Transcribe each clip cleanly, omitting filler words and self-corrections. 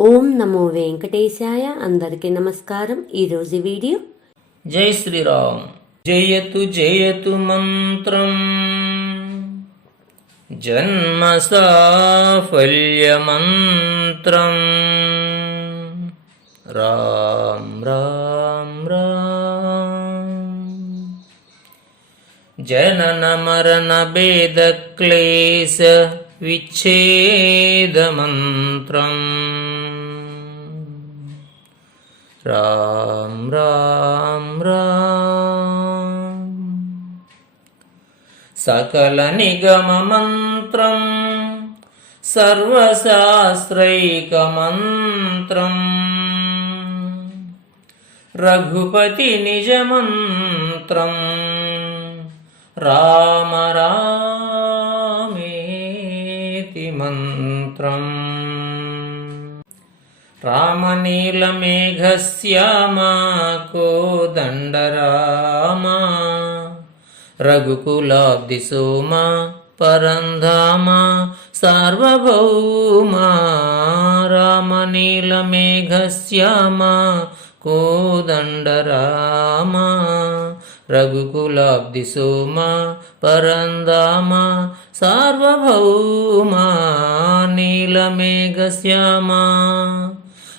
ఓం నమో వెంకటేశాయ. అందరికీ నమస్కారం. ఈరోజు వీడియో జై శ్రీరామ్. జయతు జయతు మంత్రం జన్మ సాఫల్య మంత్రం రామ్ రామ్ రామ్. జనన మరణ భేద క్లేశ విచ్ఛేద మంత్రం రామ్ రామ్ రామ్. సకల నిగమ మంత్రం సర్వశాస్త్రైక మంత్రం రఘుపతి నిజ మంత్రం రామ రామేతి మంత్రం. రామనీలమేఘశ్యామా కోదండరామా రఘుకులాబ్ధి సోమా పరంధామా సార్వభౌమా. రామనీలమేఘశ్యామా కోదండరామా రఘుకులాబ్ధి సోమా పరంధామా సార్వభౌమా. నీలమేఘశ్యామా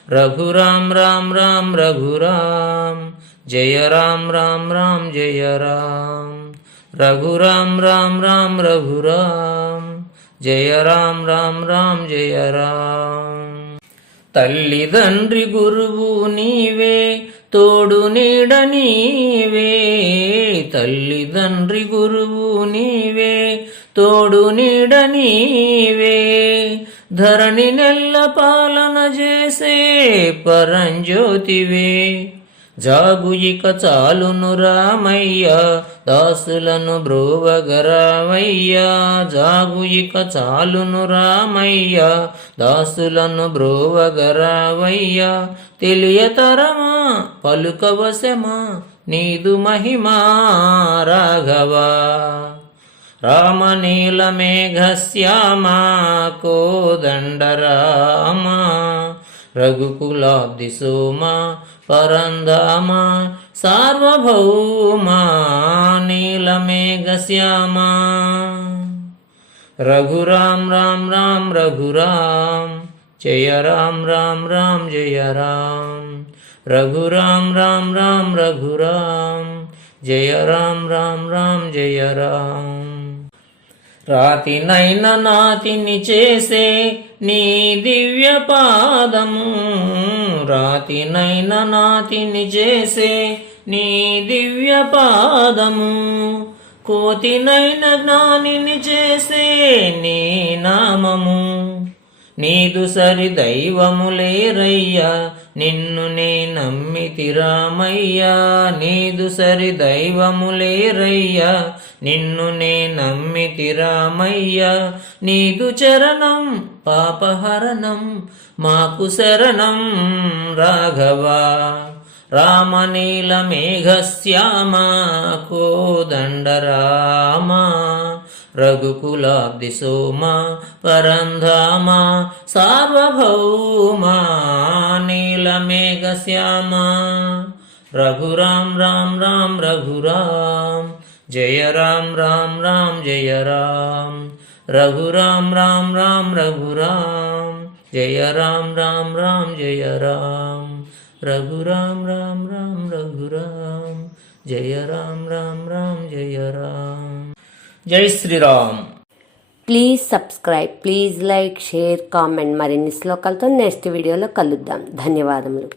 రఘురామ్ రామ్ రామ్ రఘురామ్ జయ రామ్ రామ్ రామ్ జయ రామ్. రఘురామ్ రామ్ రామ్ రఘురామ్ జయ రామ్ రామ్ రామ్ జయ రామ్. తల్లిదండ్రి గురువు నీవే తోడు నీడ నీవే. తల్లిదండ్రి గురువు నీవే తోడు నీడ నీవే. ధరణి నెల్ల పాలన చేసే పరంజ్యోతివే. జాగు ఇక చాలును రామయ్య దాసులను బ్రోవగరామయ్య. జాగు ఇక చాలును రామయ్య దాసులను బ్రోవగరామయ్య. తెలియతరమా పలుకవశమా నీదు మహిమా రాఘవా. రామనీలమేఘశ్యామా కోదండరామా రఘుకులాబ్ధి సోమా పరంధామా సార్వభౌమా. నీలమేఘశ్యామా రఘురామ్ రామ్ రామ్ రఘురామ్ జయ రామ్ రామ్ రామ్ జయ రామ్. రఘురామ్ రామ్ రామ్ రఘురామ్ జయ రామ్ రామ్ రామ్ జయ రామ్. రాతినైన నాతిని చేసే నీ దివ్య పాదము. రాతినైన నాతిని చేసే నీ దివ్య పాదము. కోతినైన జ్ఞానిని చేసే నీ నామము. నీదు సరి దైవములేరయ్యా నిన్ను నే నమ్మితి రామయ్యా. నీదు సరి దైవములేరయ్యా నిన్ను నే నమ్మితి రామయ్యా. నీదు చరణం పాపహరణం మాకు శరణం రాఘవా. రామనీలమేఘశ్యామా కోదండరామా రఘుకులాబ్ధి సోమా పరంధామా సార్వభౌమా. నీలమేఘశ్యామా రఘురామ్ రామ్ రామ్ రఘురామ్ జయ రామ్ రామ్ రామ్ జయ రామ్. రఘురామ్ రామ్ రామ్ రఘురామ్ జయ రామ్ రామ్ రామ్ జయ రామ్. రఘురామ్ రామ్ రామ్ రఘురామ్ జయ రామ్ రామ్ రామ్ జయ రామ్. జై Shri Ram. Please subscribe, please like, share, comment. మరిన్ని శ్లోకాలతో నెక్స్ట్ వీడియోలో కలుద్దాం. ధన్యవాదములు.